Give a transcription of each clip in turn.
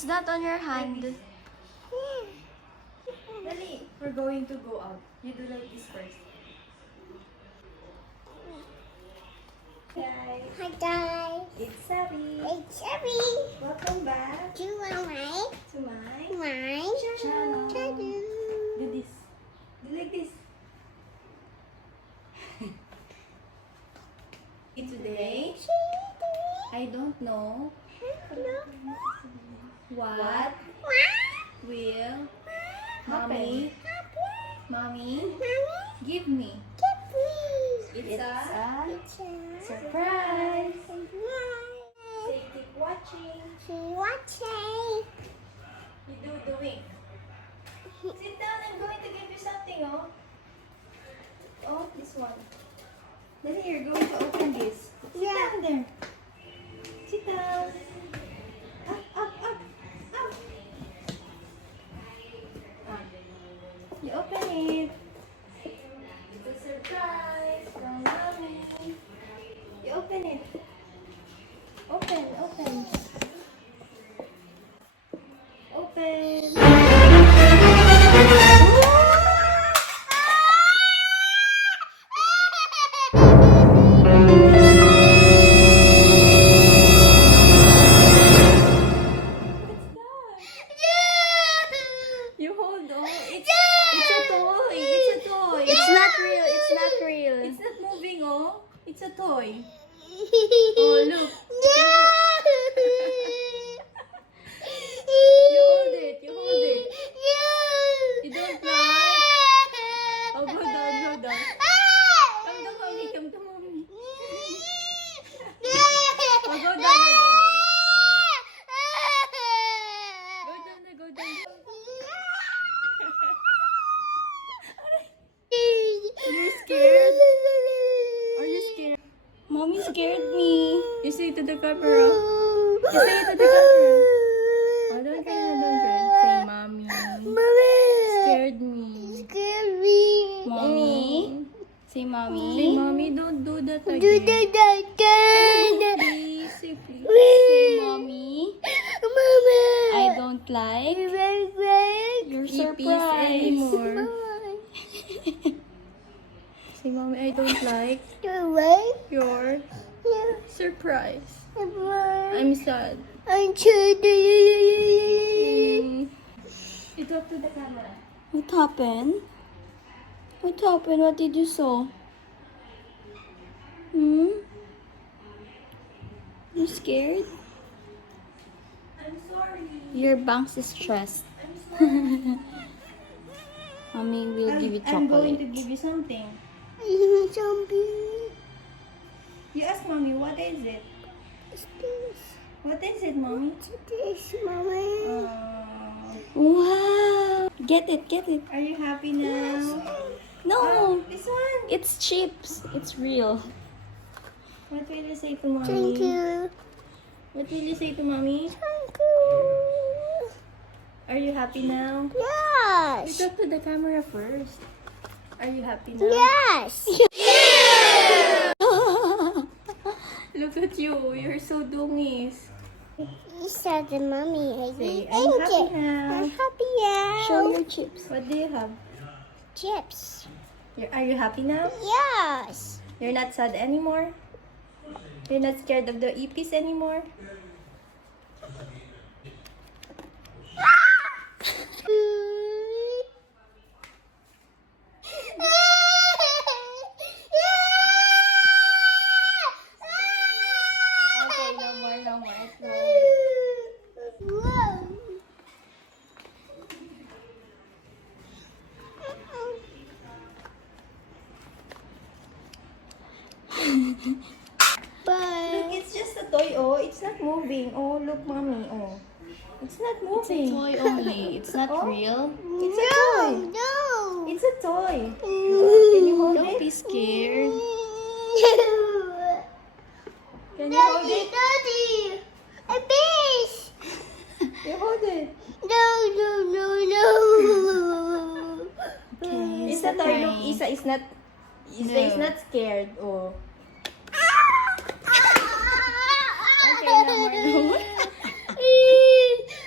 What's that on your hand? Dali, we're going to go out. You do like this first. Guys, Hi guys, it's Sabi. it's Abby. Welcome back Do you want to my my channel. channel? Do this. Do like this. Today, I don't know what will mommy give me. It's a surprise. Say keep watching. You do the wink. Sit down. I'm going to give you something. Oh, this one. Then you're going to open this. Sit down there. Sit down. Up. You open it. It's a surprise from mommy. You open it. Open. What's that? You hold on. It's a toy. It's a toy. It's not real. It's not real. It's not moving, oh. It's a toy. Oh, look. You hold it. You don't like? Oh, go down. Come to mommy. Oh, go down. Go down. You're scared? Are you scared? Mommy scared me. You say it to the camera. You say it to the camera. Oh, don't cry. Say, mommy. Scared me. Mommy. Say, mommy. Say, mommy, don't do that again. Please, say please. Say, mommy. I don't like your surprise anymore. Say, mommy, I don't like your surprise. I'm sad. You talk to the camera. What happened? What did you saw? You scared? I'm sorry. Your bangs is stressed. I'm sorry. Mommy will give you I'm going to chocolate. give you something. You ask mommy, what is it? What is it, mommy? Wow! Get it. Are you happy now? No! This one. It's chips. It's real. What will you say to mommy? What will you say to mommy? Are you happy now? You Yes. talk to the camera first. Are you happy now? Yes. Look at you. You're so dungis. You said the mommy. Say, I I'm think happy it. now. I'm happy now. Show your chips. What do you have? Chips. Are you happy now? Yes. You're not sad anymore? You're not scared of the EPs anymore? Okay, no more. It's no more. Whoa. Look, it's just a toy, oh. It's not moving. Oh, look, mommy, oh. It's not It's a moving. toy only. It's not Oh. real. It's a toy. No. It's a toy. Can you hold Don't it? be scared. Can you hold it? Daddy, a fish. You hold it. No. Okay, It's a toy. Look, fine. Isa is not. Isa No. is not scared. Oh. Okay, no more.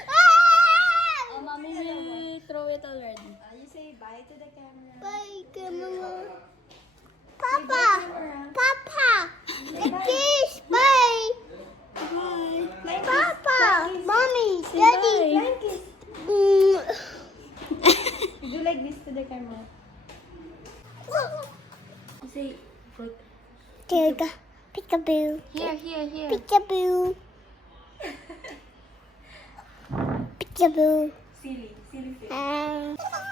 Ah! Papa. Papa. A fish. Bye. Bye. Papa. Mommy. Say Daddy. bye. Mm. You do like this to the camera. You say, foot. There you go. Peekaboo. Here, here, here. Peekaboo. Peekaboo. Silly, silly face.